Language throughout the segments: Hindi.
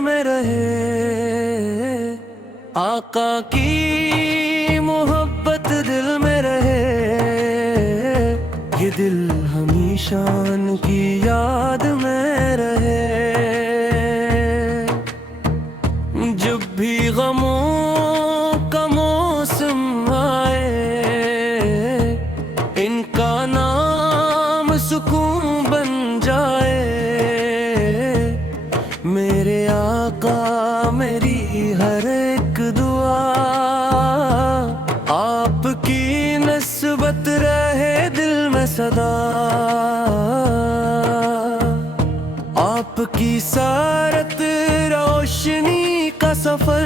में रहे। आका की मोहब्बत दिल में रहे। ये दिल हमेशा उनकी याद में रहे। जब भी गमों का मौसम आए, इनका नाम सुकून बन जाए। मेरे आका मेरी हर एक दुआ आपकी नस्बत रहे दिल में सदा। आपकी सारत रोशनी का सफर,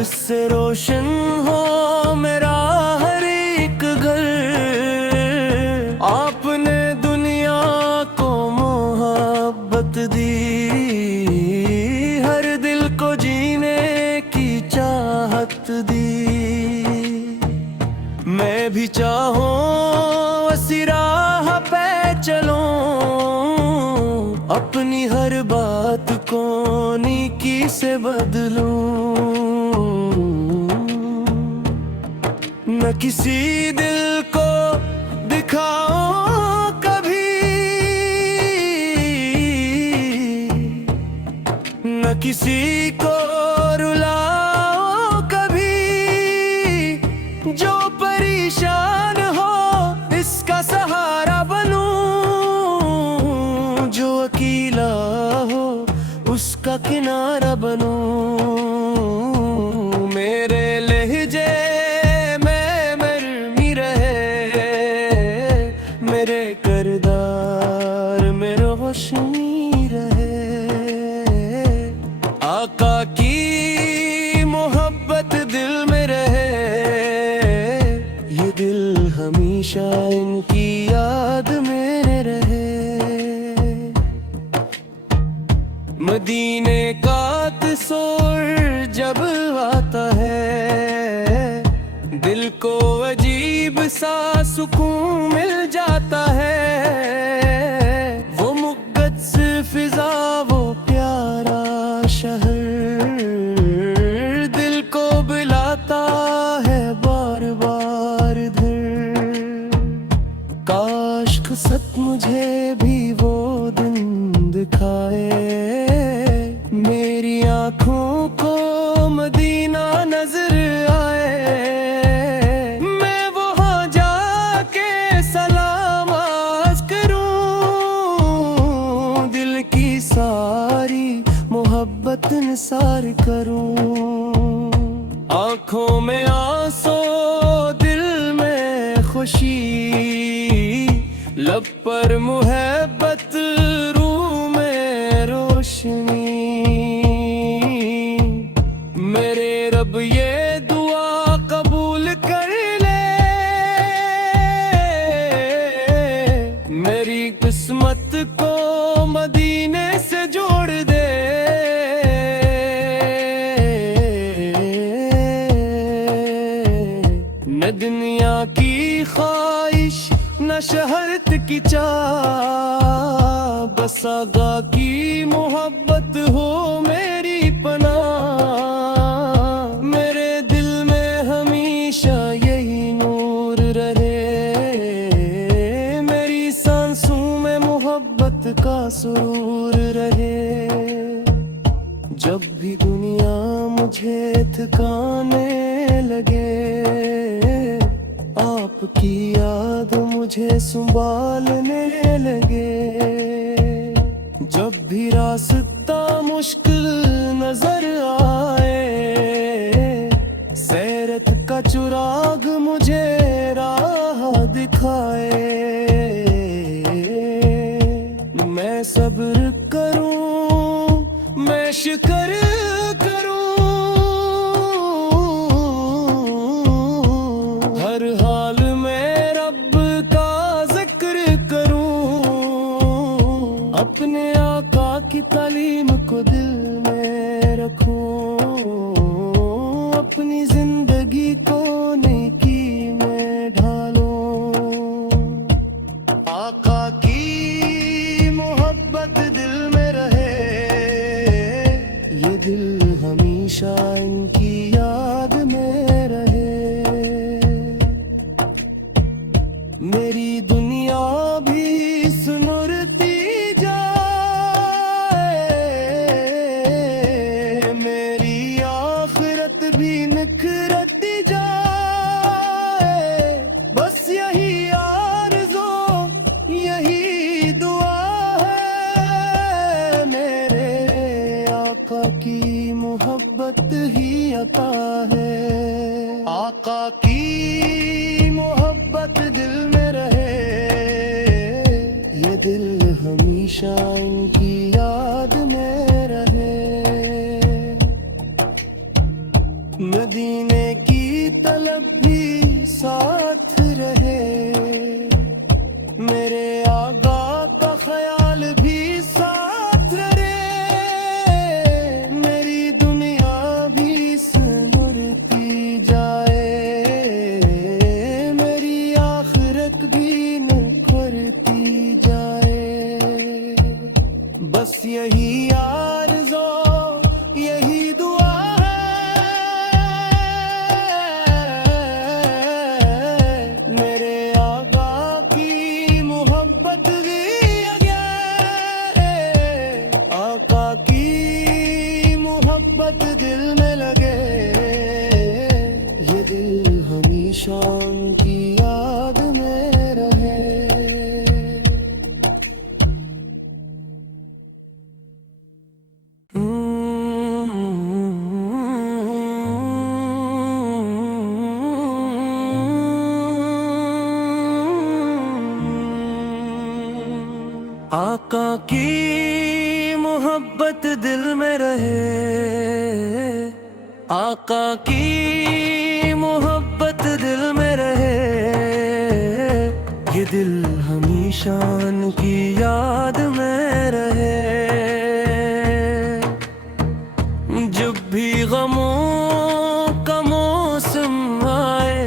इससे रोशन हो मेरा हर एक घर। आपने दुनिया को मोहब्बत दी, हर दिल को जीने की चाहत दी। मैं भी चाहूं उसी राह पे चलूं, अपनी हर बात को नेकी से बदलूं। न किसी दिल को दिखाऊं कभी, न किसी को रुलाऊं कभी। जो परेशान हो इसका सहारा बनूं, जो अकेला हो उसका किनारा बनूं। मेरे लहजे में नरमी रहे, मेरे किरदार में रोशनी रहे। आका की मोहब्बत दिल में रहे। ये दिल हमेशा इनकी याद में रहे। मदीने का तस्वीर जब आता है, दिल को अजीब सा सुकून मिल जाता है। वो मुक़द्दस फिजा, वो प्यारा शहर, दिल को बुलाता है बार बार इधर। काश ख़ुसत मुझे भी वो दिन दिखाए, मेरी आँखों को मदीना नजर आए। मैं वहाँ जाके सलाम आज करूं, दिल की सारी मोहब्बत निसार करूं। आँखों में आंसू, दिल में खुशी, लब पर मोहब्बत, रूह में रोशनी। मेरे रब ये दुआ कबूल कर ले, मेरी किस्मत को मदीने से जोड़ दे। न दुनिया की ख्वाहिश, न शहरत की चाह, बस आका की मोहब्बत हो मेरी पनाह। मेरे दिल में हमेशा यही नूर रहे, मेरी सांसों में मोहब्बत का सुरूर रहे। जब भी दुनिया मुझे थकाने लगे, आपकी याद मुझे संभालने लगे। जब भी रास्ता मुश्किल नजर आए, सैरत का चुराग मुझे राह दिखाए। मैं सब्र करूं, मैं शुक्र करूं, हर हाल में रब का जिक्र करूं। अपने आका की तालीम को दिल में रखूं, अपनी जिंदगी को नेकी में ढालूं। आका की मोहब्बत दिल में रहे। की मोहब्बत ही अता है। आका की मोहब्बत दिल में रहे, ये दिल हमेशा इनकी याद में रहे। मदीने की तलब भी साथ रहे, मेरे आका का ख्याल भी साथ रहे। मेरी दुनिया भी सिमरती जाए, मेरी आखिरत भी निखरती जाए। बस यही आरज़ू यही दुआ मेरे आका की मोहब्बत दी है। आका की मोहब्बत दिल में लगे, ये दिल हमेशा उनकी याद में रहे। आका की मोहब्बत दिल में रहे, आका की मोहब्बत दिल में रहे। ये दिल हमेशा उनकी याद में रहे। जब भी गमों का मौसम आए,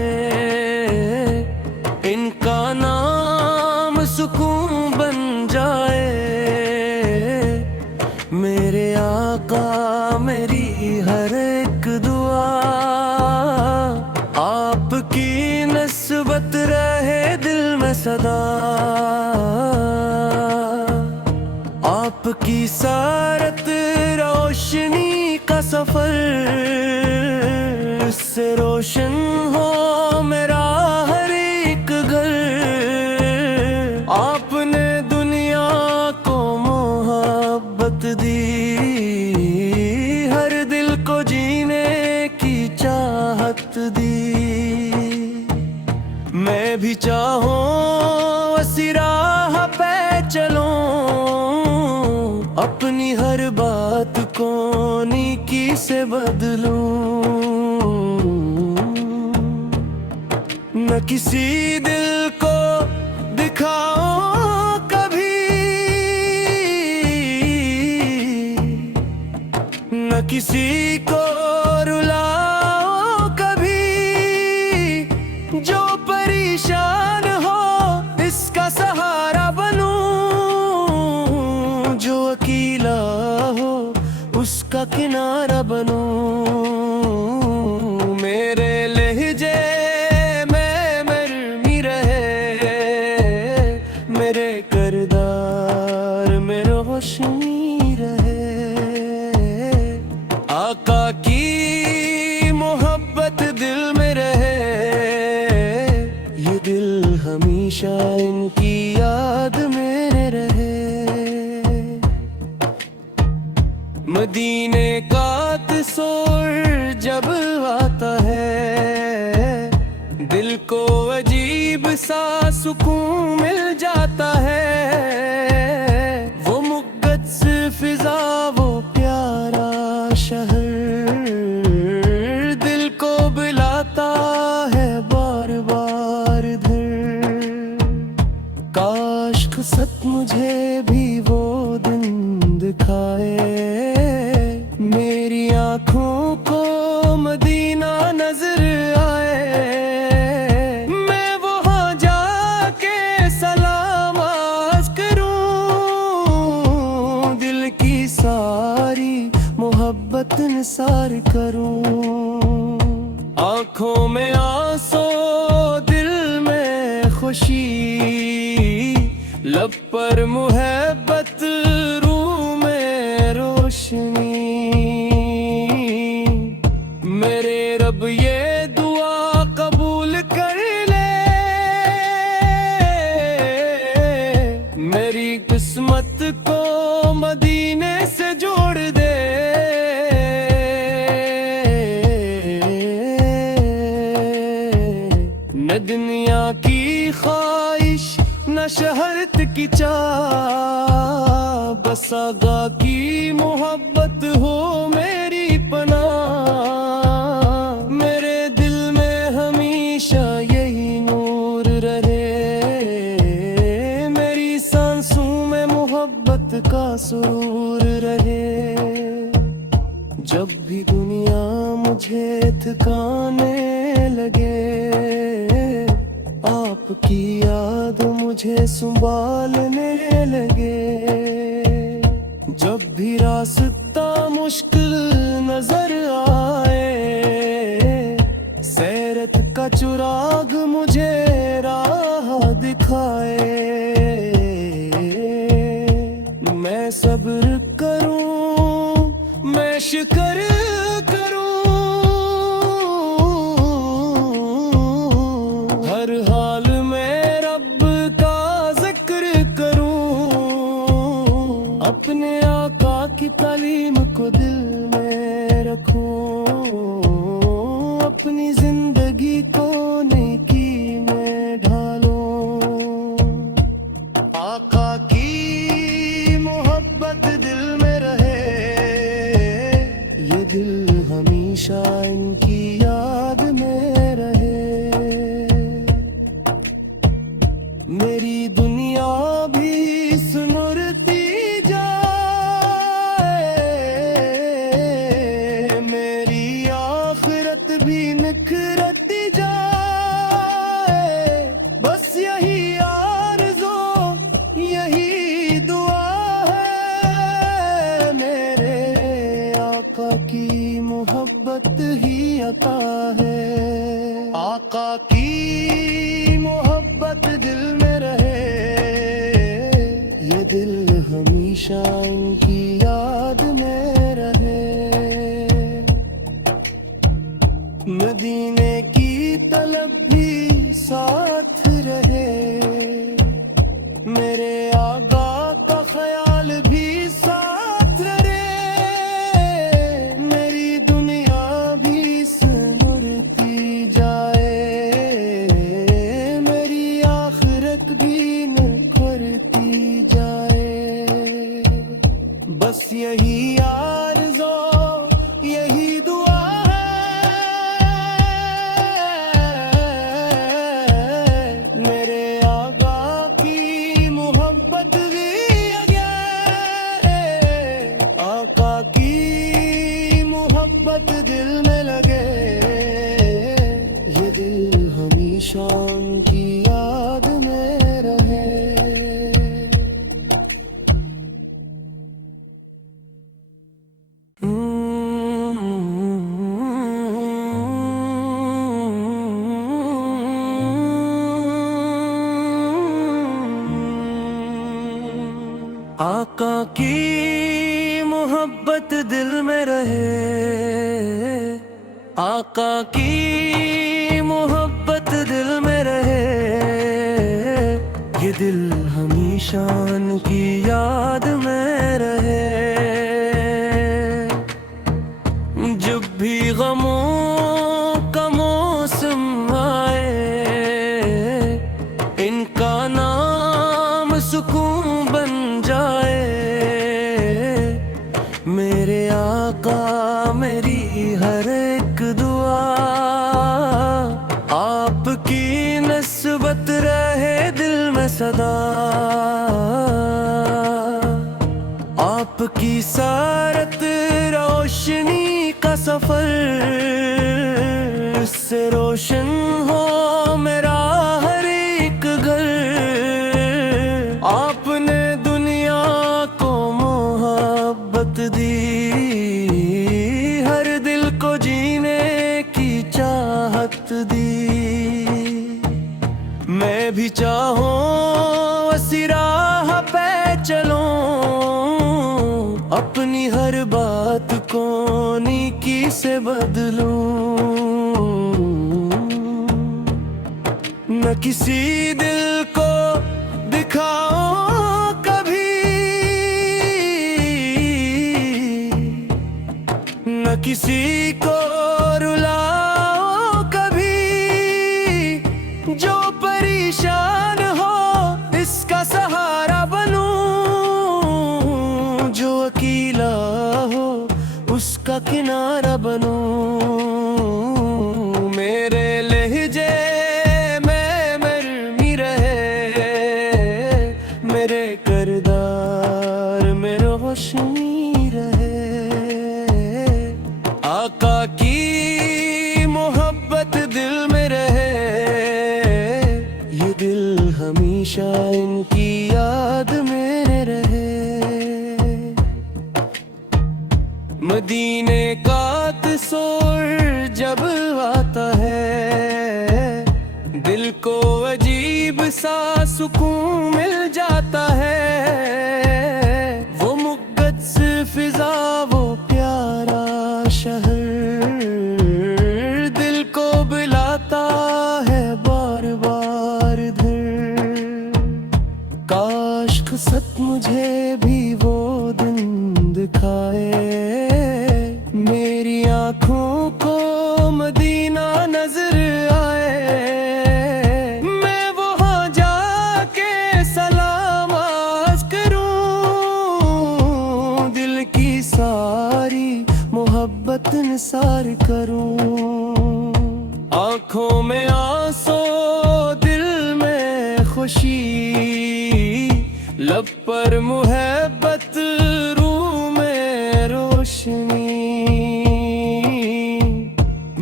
इनका नाम सुकून बन जाए। मेरे आका मेरी हर एक दुआ आपकी नस्बत रहे दिल में सदा। आपकी सारत रोशनी का सफर, इससे रोशन हो मेरा हर एक घर। आपने दुनिया को मोहब्बत दी, हर दिल को जीने की चाहत दी। मैं भी चाहूं उसी राह पे चलूं, अपनी हर बात को नेकी से बदलूं। न किसी दिल को दिखाऊं कभी, न किसी को रुलाऊं कभी। जो परेशान हो इसका सहारा बनूं, जो अकेला हो उसका किनारा बनूं। मेरे लहजे में नरमी रहे, मेरे किरदार में रोशनी रहे। आका की मोहब्बत दिल में रहे, ये दिल हमेशा इनकी याद में रहे। मदीने का तस्वीर जब आता है, दिल को अजीब सा सुकून मिल जाता है। वो मुक़द्दस फिजा, वो प्यारा शहर, दिल को बुलाता है बार बार इधर। काश क़ुसत मुझे भी वो दिन दिखाए, मेरी आँखों को मदीना नजर आए। मैं वहाँ जाके सलाम आज करूं, दिल की सारी मोहब्बत निसार करूं। आँखों में आंसू, दिल में खुशी, लब पर मोहब्बत, रूह में रोशनी। मेरे रब ये दुआ कबूल कर ले, मेरी किस्मत को मदीने से जोड़ दे। चाह, बस आगा की मोहब्बत हो मेरी पनाह। मेरे दिल में हमेशा यही नूर रहे, मेरी सांसों में मोहब्बत का सुरूर रहे। जब भी दुनिया मुझे थकाने लगे, आपकी याद मुझे संभालने लगे। जब भी रास्ता मुश्किल नजर आए, सैरत का चुराग मुझे राह दिखाए। मैं सब्र करूं, मैं शुक्र करूं, हर हाल में रब का जिक्र करूं। अपने आका की तालीम को दिल में रखूं, अपनी जिंदगी को नेकी में ढालूं। आका की मोहब्बत दिल में रहे, ये दिल हमेशा इनकी याद में रहे। मेरी दुनिया भी सुनुरती जाए, मेरी आखिरत भी निखरती जाए। बस यही आरज़ू, यही दुआ है, मेरे आका की मोहब्बत ही अता है। आका की मोहब्बत दिल में रहे, ये दिल हमेशा इनकी याद में रहे। मदीने की तलब भी साथ रहे, मेरे आका का ख्याल भी साथ रहे। मेरी दुनिया भी सुनुरती जाए, मेरी आखिरत भी निखरती जाए। बस यही आरज़ू, यही दुआ है, मेरे आका की मोहब्बत भी लगे। आका की मोहब्बत दिल में लगे, ये दिल हमेशा उनकी याद में रहे। आका की मोहब्बत दिल में रहे, आका की मोहब्बत दिल में रहे। ये दिल हमेशा उनकी याद में रहे। जब भी गमों का मौसम आए, इनका नाम सुकून बन जाए। मेरे आका मेरी हर एक दुआ, आपकी नस्बत रहे दिल में सदा। आपकी सारत रोशनी का सफर, इससे रोशन हो मेरा हर एक घर। आपने दुनिया को मोहब्बत दी, हर दिल को जीने की चाहत दी। मैं भी चाहूं उसी राह पे चलूं, अपनी हर बात को नेकी से बदलूं। न किसी दिल को दिखाऊं कभी, न किसी को रुलाऊं कभी। जो परेशान हो इसका सहारा उसका किनारा बनूं। मेरे लहजे में मरमी रहे, मेरे किरदार में रोशनी रहे। आका की मोहब्बत दिल में रहे, ये दिल हमेशा इनकी याद में रहे। मदीने का तस्वीर जब आता है, दिल को अजीब सा सुकून मिल जाता है। वो मुक़द्दस फिजा, वो प्यारा शहर, दिल को बुलाता है बार बार इधर। काश क़िस्मत मुझे भी वो दिन दिखाए, मेरी आँखों को मदीना नजर आए। मैं वहाँ जाके सलाम आज करूं, दिल की सारी मोहब्बत निसार करूं। आँखों में आंसू, दिल में खुशी, लब पर मोहब्बत, रूह में रोशनी।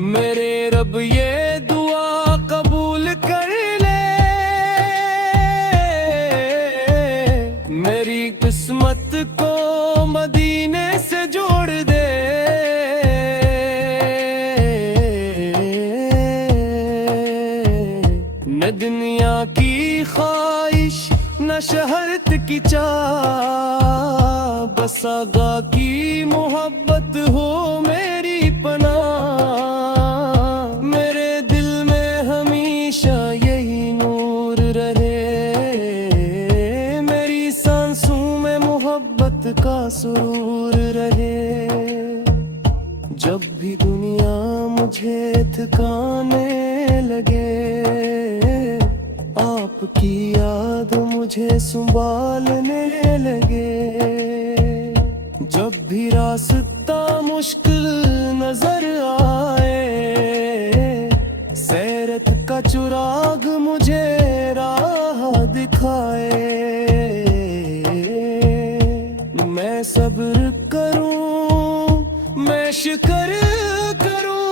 मेरे रब ये दुआ कबूल कर ले, मेरी किस्मत को मदीने से जोड़ दे। न दुनिया की ख्वाहिश, न शहरत की चाह, बस आका की मोहब्बत हो मेरी पनाह। मेरे दिल में हमेशा यही नूर रहे, मेरी सांसों में मोहब्बत का सुरूर रहे। जब भी दुनिया मुझे थकाने लगे, आपकी याद मुझे संभालने लगे। जब भी रास्ता मुश्किल नजर आए, सैरत का चुराग मुझे राह दिखाए। मैं सब्र करूं, मैं शुक्र करूं,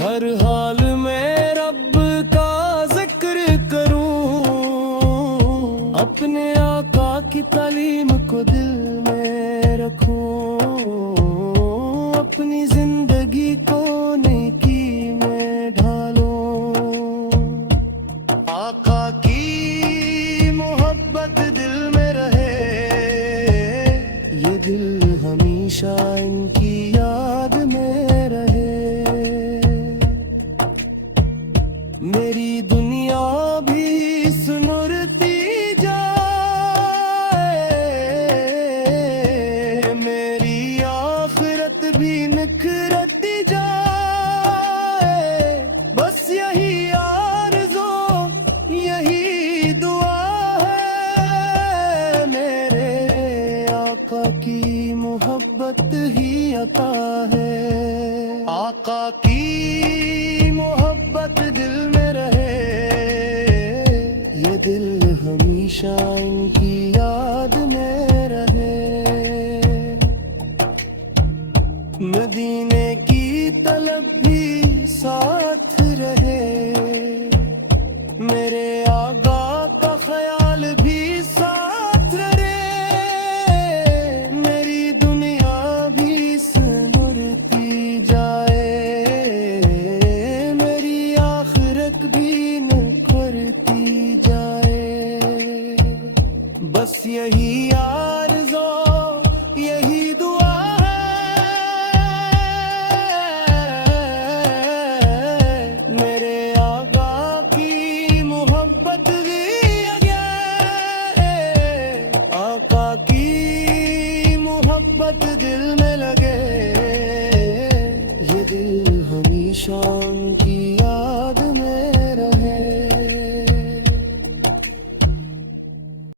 हर हाल में रब का जिक्र करूं। अपने आका की तालीम को दिल में रखूं, अपनी जिंदगी को नेकी में ढालूं। आका की मोहब्बत दिल में रहे, ये दिल हमेशा इनकी याद में रहे। मेरी दुनिया भी सुनुरती जाए, मेरी आखिरत भी निखरती जाए। बस यही आरज़ू, यही दुआ है, मेरे आका की मोहब्बत ही अता है। आका की मोहब्बत दिल में रहे, ये दिल हमेशा इनकी याद में रहे। मदीने की तलब भी साथ रहे, मेरे आका का ख्याल भी साथ रहे। मेरी दुनिया भी सुनुरती जाए, मेरी आखिरत भी निखरती जाए। बस यही आरज़ू, यही दुआ है, मेरे आका की मोहब्बत भी है। आका की मोहब्बत दिल में